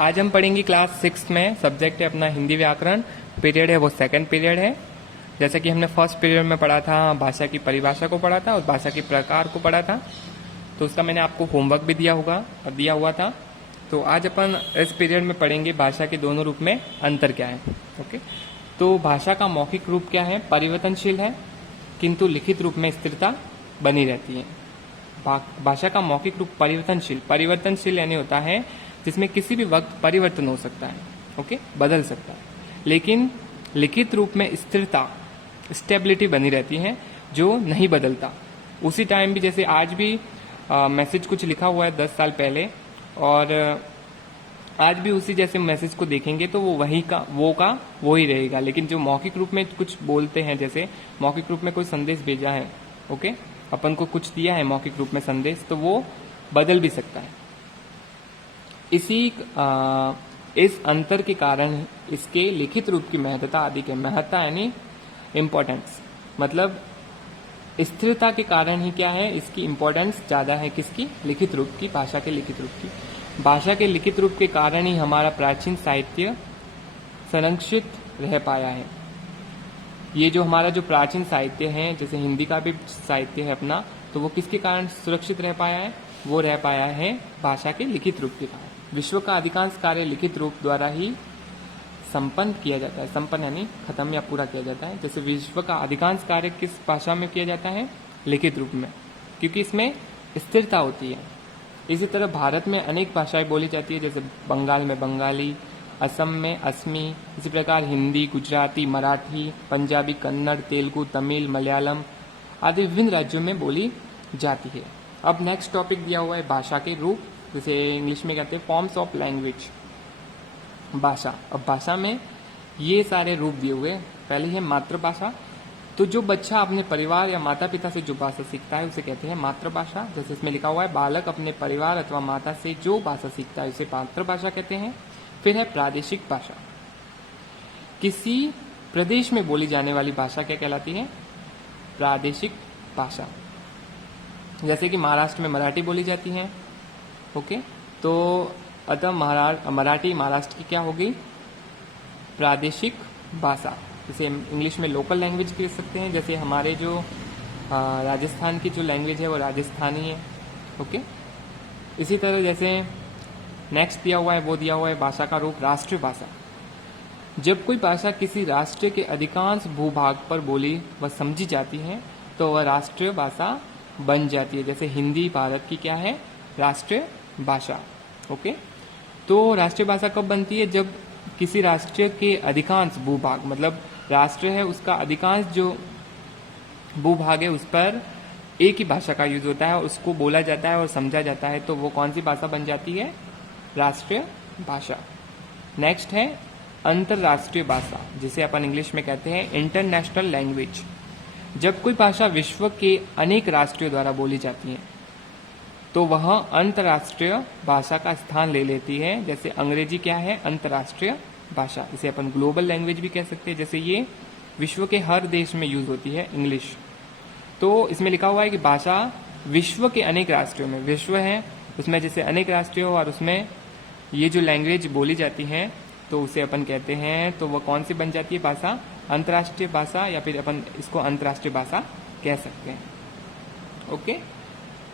आज हम पढ़ेंगे क्लास 6 में। सब्जेक्ट है अपना हिंदी व्याकरण, पीरियड है वो सेकंड पीरियड है। जैसा कि हमने फर्स्ट पीरियड में पढ़ा था, भाषा की परिभाषा को पढ़ा था और भाषा के प्रकार को पढ़ा था, तो उसका मैंने आपको होमवर्क भी दिया हुआ था। तो आज अपन इस पीरियड में पढ़ेंगे भाषा के दोनों रूप में अंतर क्या है। ओके, तो भाषा का मौखिक रूप क्या है? परिवर्तनशील है, किंतु लिखित रूप में स्थिरता बनी रहती है। भाषा का मौखिक रूप परिवर्तनशील यानी होता है जिसमें किसी भी वक्त परिवर्तन हो सकता है, ओके, बदल सकता है। लेकिन लिखित रूप में स्टेबिलिटी बनी रहती है, जो नहीं बदलता। उसी टाइम भी, जैसे आज भी मैसेज कुछ लिखा हुआ है 10 साल पहले, और आज भी उसी जैसे मैसेज को देखेंगे तो वो वो ही रहेगा। लेकिन जो मौखिक रूप में कुछ बोलते हैं, जैसे मौखिक रूप में कोई संदेश भेजा है, ओके, अपन को कुछ दिया है मौखिक रूप में संदेश, तो वो बदल भी सकता है। इस अंतर के कारण इसके लिखित रूप की महत्ता अधिक है। महत्ता यानी इम्पोर्टेंस, मतलब स्थिरता के कारण ही क्या है, इसकी इम्पोर्टेंस ज्यादा है। किसकी? लिखित रूप की, भाषा के लिखित रूप की। भाषा के लिखित रूप के कारण ही हमारा प्राचीन साहित्य संरक्षित रह पाया है। ये जो हमारा जो प्राचीन साहित्य है, जैसे हिंदी का भी साहित्य है अपना, तो वो किसके कारण सुरक्षित रह पाया है? वो रह पाया है भाषा के लिखित रूप के कारण। विश्व का अधिकांश कार्य लिखित रूप द्वारा ही संपन्न किया जाता है। संपन्न यानी खत्म या पूरा किया जाता है। जैसे विश्व का अधिकांश कार्य किस भाषा में किया जाता है? लिखित रूप में, क्योंकि इसमें स्थिरता होती है। इसी तरह भारत में अनेक भाषाएं बोली जाती है, जैसे बंगाल में बंगाली, असम में असमी, इसी प्रकार हिंदी, गुजराती, मराठी, पंजाबी, कन्नड़, तेलुगु, तमिल, मलयालम आदि विभिन्न राज्यों में बोली जाती है। अब नेक्स्ट टॉपिक दिया हुआ है भाषा के रूप, जैसे इंग्लिश में कहते हैं फॉर्म्स ऑफ लैंग्वेज, भाषा। अब भाषा में ये सारे रूप दिए हुए। पहले है मातृभाषा। तो जो बच्चा अपने परिवार या माता पिता से जो भाषा सीखता है उसे कहते हैं मातृभाषा। जैसे इसमें लिखा हुआ है, बालक अपने परिवार अथवा माता से जो भाषा सीखता है उसे मातृभाषा कहते हैं। फिर है प्रादेशिक भाषा। किसी प्रदेश में बोली जाने वाली भाषा क्या कहलाती है? प्रादेशिक भाषा। जैसे कि महाराष्ट्र में मराठी बोली जाती है, ओके, तो अतः मराठी महाराष्ट्र की क्या होगी? प्रादेशिक भाषा। जैसे इंग्लिश में लोकल लैंग्वेज कह सकते हैं। जैसे हमारे जो राजस्थान की जो लैंग्वेज है वो राजस्थानी है, ओके। इसी तरह जैसे नेक्स्ट दिया हुआ है, वो दिया हुआ है भाषा का रूप राष्ट्रीय भाषा। जब कोई भाषा किसी राष्ट्र के अधिकांश भूभाग पर बोली व समझी जाती है तो वह राष्ट्रीय भाषा बन जाती है। जैसे हिंदी भारत की क्या है? राष्ट्रीय भाषा, ओके। तो राष्ट्रीय भाषा कब बनती है? जब किसी राष्ट्र के अधिकांश भूभाग, मतलब राष्ट्र है उसका अधिकांश जो भूभाग है उस पर एक ही भाषा का यूज होता है, उसको बोला जाता है और समझा जाता है, तो वो कौन सी भाषा बन जाती है? राष्ट्रीय भाषा। नेक्स्ट है अंतरराष्ट्रीय भाषा, जिसे अपन इंग्लिश में कहते हैं इंटरनेशनल लैंग्वेज। जब कोई भाषा विश्व के अनेक राष्ट्रों द्वारा बोली जाती है तो वह अंतर्राष्ट्रीय भाषा का स्थान ले लेती है। जैसे अंग्रेजी क्या है? अंतर्राष्ट्रीय भाषा। इसे अपन ग्लोबल लैंग्वेज भी कह सकते हैं। जैसे ये विश्व के हर देश में यूज होती है इंग्लिश। तो इसमें लिखा हुआ है कि भाषा विश्व के अनेक राष्ट्रों में, विश्व है उसमें जैसे अनेक राष्ट्र हो और उसमें ये जो लैंग्वेज बोली जाती है तो उसे अपन कहते हैं, तो वह कौन सी बन जाती है भाषा? अंतर्राष्ट्रीय भाषा, या फिर अपन इसको अंतर्राष्ट्रीय भाषा कह सकते हैं, ओके।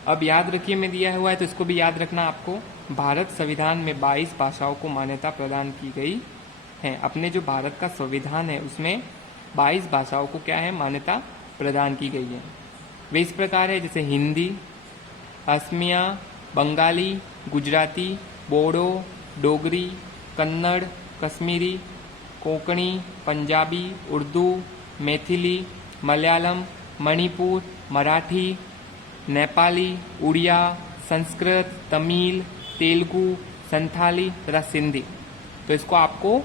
अब याद रखिए, में दिया हुआ है तो इसको भी याद रखना आपको। भारत संविधान में 22 भाषाओं को मान्यता प्रदान की गई है। अपने जो भारत का संविधान है उसमें 22 भाषाओं को क्या है? मान्यता प्रदान की गई है। वे इस प्रकार है, जैसे हिंदी, असमिया, बंगाली, गुजराती, बोडो, डोगरी, कन्नड़, कश्मीरी, कोंकणी, पंजाबी, उर्दू, मैथिली, मलयालम, मणिपुर, मराठी, नेपाली, उड़िया, संस्कृत, तमिल, तेलुगु, संथाली तथा सिंधी। तो इसको आपको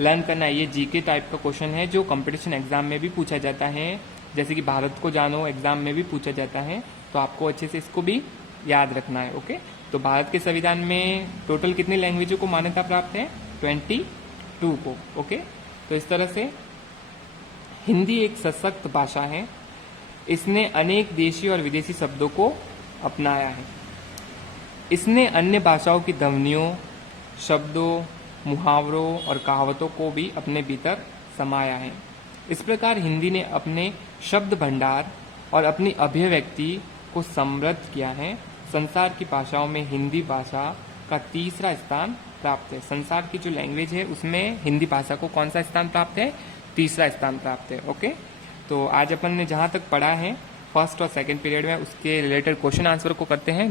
लर्न करना है। ये जीके टाइप का क्वेश्चन है जो कंपटीशन एग्जाम में भी पूछा जाता है। जैसे कि भारत को जानो एग्जाम में भी पूछा जाता है, तो आपको अच्छे से इसको भी याद रखना है, ओके। तो भारत के संविधान में टोटल कितनी लैंग्वेजों को मान्यता प्राप्त है? 22 को, ओके। तो इस तरह से हिंदी एक सशक्त भाषा है। इसने अनेक देशी और विदेशी शब्दों को अपनाया है। इसने अन्य भाषाओं की ध्वनियों, शब्दों, मुहावरों और कहावतों को भी अपने भीतर समाया है। इस प्रकार हिंदी ने अपने शब्द भंडार और अपनी अभिव्यक्ति को समृद्ध किया है। संसार की भाषाओं में हिंदी भाषा का तीसरा स्थान प्राप्त है। संसार की जो लैंग्वेज है उसमें हिंदी भाषा को कौन सा स्थान प्राप्त है? तीसरा स्थान प्राप्त है। ओके, तो आज अपन ने जहाँ तक पढ़ा है फर्स्ट और सेकंड पीरियड में, उसके रिलेटेड क्वेश्चन आंसर को करते हैं।